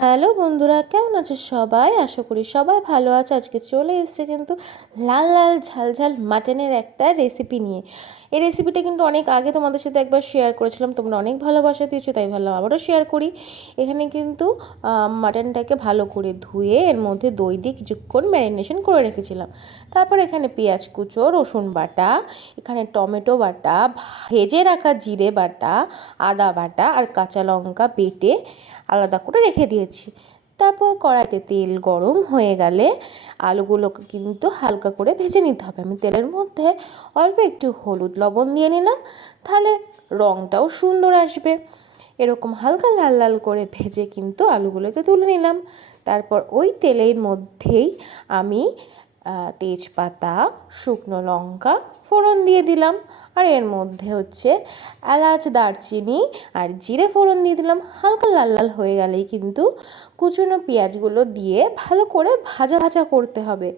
Hello বন্ধুরা, কেমন আছো সবাই? আশা করি সবাই ভালো আছে। আজকে চলে এসছে কিন্তু লাল লাল ঝাল ঝাল মাটনের একটা রেসিপি নিয়ে। এই রেসিপিটা কিন্তু অনেক আগে তোমাদের সাথে একবার শেয়ার করেছিলাম। তোমরা অনেক ভালোবাসা দিয়েছ, তাই ভালো আবারও শেয়ার করি। এখানে কিন্তু মাটনটাকে ভালো করে ধুয়ে এর মধ্যে দই দিয়ে কিছুক্ষণ ম্যারিনেশন করে রেখেছিলাম। তারপর এখানে পেঁয়াজ কুচো, রসুন বাটা, এখানে টমেটো বাটা, ভেজে রাখা জিরে বাটা, আদা বাটা আর কাঁচা লঙ্কা বেটে আলাদা করে রেখে দিয়েছি। তারপর কড়াইতে তেল গরম হয়ে গেলে আলুগুলোকে কিন্তু হালকা করে ভেজে নিতে হবে। আমি তেলের মধ্যে অল্প একটু হলুদ লবণ দিয়ে নিলাম, তাহলে রঙটাও সুন্দর আসবে। এরকম হালকা লাল লাল করে ভেজে কিন্তু আলুগুলোকে তুলে নিলাম। তারপর ওই তেলের মধ্যেই আমি তেজপাতা, শুকনো লঙ্কা ফোড়ন দিয়ে দিলাম। আর এর মধ্যে হচ্ছে এলাচ, দারচিনি আর জিরে ফোড়ন দিয়ে দিলাম। হালকা লাল লাল হয়ে গেলেই কিন্তু কুচনো পেঁয়াজগুলো দিয়ে ভালো করে ভাজা ভাজা করতে হবে।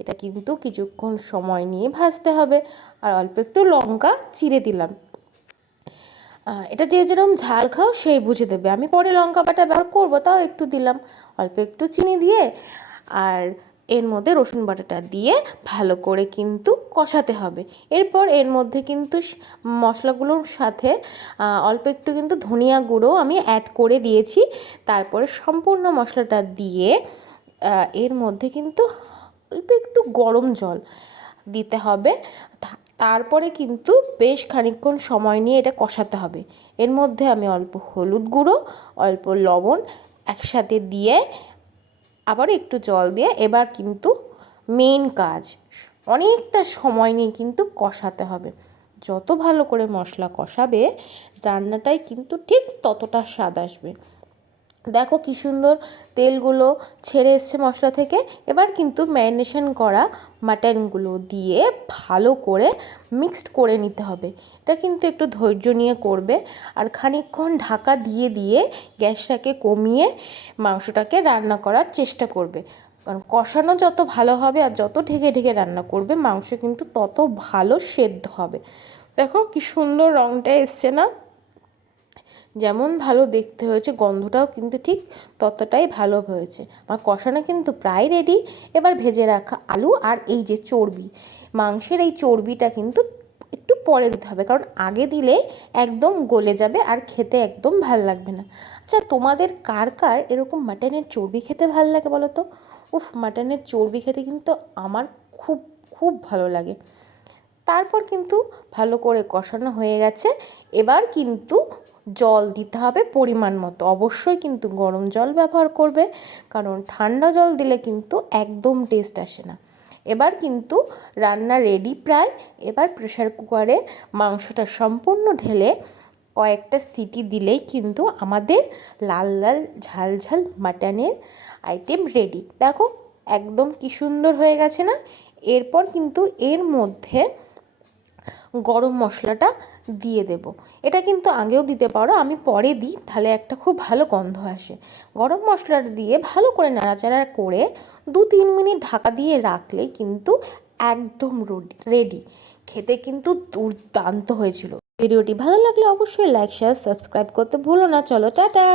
এটা কিন্তু কিছুক্ষণ সময় নিয়ে ভাজতে হবে। আর অল্প একটু লঙ্কা চিড়ে দিলাম। এটা যে যেরকম ঝাল খাও সেই বুঝে দেবে। আমি পরে লঙ্কা বাটা ব্যবহার করব, তাও একটু দিলাম। অল্প একটু চিনি দিয়ে। আর এর মধ্যে রসুন বাটাটা দিয়ে ভালো করে কিন্তু কষাতে হবে। এরপর এর মধ্যে কিন্তু মশলাগুলোর সাথে অল্প একটু কিন্তু ধনিয়া গুঁড়ো আমি অ্যাড করে দিয়েছি। তারপরে সম্পূর্ণ মশলাটা দিয়ে এর মধ্যে কিন্তু অল্প একটু গরম জল দিতে হবে। তারপরে কিন্তু বেশ খানিকক্ষণ সময় নিয়ে এটা কষাতে হবে। এর মধ্যে আমি অল্প হলুদ গুঁড়ো, অল্প লবণ একসাথে দিয়ে আবার একটু জল দিয়ে এবার কিন্তু মেন কাজ, অনেকটা সময় নিয়ে কিন্তু কষাতে হবে। যত ভালো করে মশলা কষাবে, রান্নাটাই কিন্তু ঠিক ততটা স্বাদ আসবে। দেখো কি সুন্দর তেলগুলো ছেড়ে এসছে মশলা থেকে। এবার কিন্তু ম্যারিনেশন করা মাটনগুলো দিয়ে ভালো করে মিক্সড করে নিতে হবে। এটা কিন্তু একটু ধৈর্য নিয়ে করবে। আর খানিকক্ষণ ঢাকা দিয়ে দিয়ে গ্যাসটাকে কমিয়ে মাংসটাকে রান্না করার চেষ্টা করবে। কারণ কষানো যত ভালো হবে আর যত ঢেকে ঢেকে রান্না করবে, মাংস কিন্তু তত ভালো সেদ্ধ হবে। দেখো কি সুন্দর রঙটা এসছে না? যেমন ভালো দেখতে হয়েছে, গন্ধটাও কিন্তু ঠিক ততটাই ভালো হয়েছে। আমার কষানো কিন্তু প্রায় রেডি এবার ভেজে রাখা আলু আর এই যে চর্বি, মাংসের এই চর্বিটা কিন্তু একটু পরে দিতে হবে, কারণ আগে দিলে একদম গলে যাবে আর খেতে একদম ভালো লাগবে না। আচ্ছা তোমাদের কার কার এরকম মাটনের চর্বি খেতে ভালো লাগে বলো তো? উফ, মাটনের চর্বি খেতে কিন্তু আমার খুব খুব ভালো লাগে। তারপর কিন্তু ভালো করে কষানো হয়ে গেছে। এবার কিন্তু জল দিতে হবে পরিমাণ মতো। অবশ্যই কিন্তু গরম জল ব্যবহার করবে, কারণ ঠান্ডা জল দিলে কিন্তু একদম টেস্ট আসে না। এবার কিন্তু রান্না রেডি প্রায়। এবার প্রেশার কুকারে মাংসটা সম্পূর্ণ ঢেলে কয়েকটা সিটি দিলেই কিন্তু আমাদের লাল লাল ঝাল ঝাল মাটনের আইটেম রেডি দেখো, একদম কি সুন্দর হয়ে গেছে না? এরপর কিন্তু এর মধ্যে গরম মশলাটা দিয়ে দেব। এটা কিন্তু আগেও দিতে পারো, আমি পরে দিই, তাহলে একটা খুব ভালো গন্ধ আসে। গরম মশলাটা দিয়ে ভালো করে নাড়াচাড়া করে দু তিন মিনিট ঢাকা দিয়ে রাখলে কিন্তু একদম রেডি। খেতে কিন্তু দুর্দান্ত হয়েছিল। ভিডিওটি ভালো লাগলে অবশ্যই লাইক, শেয়ার, সাবস্ক্রাইব করতে ভুলো না। চলো, টাটা!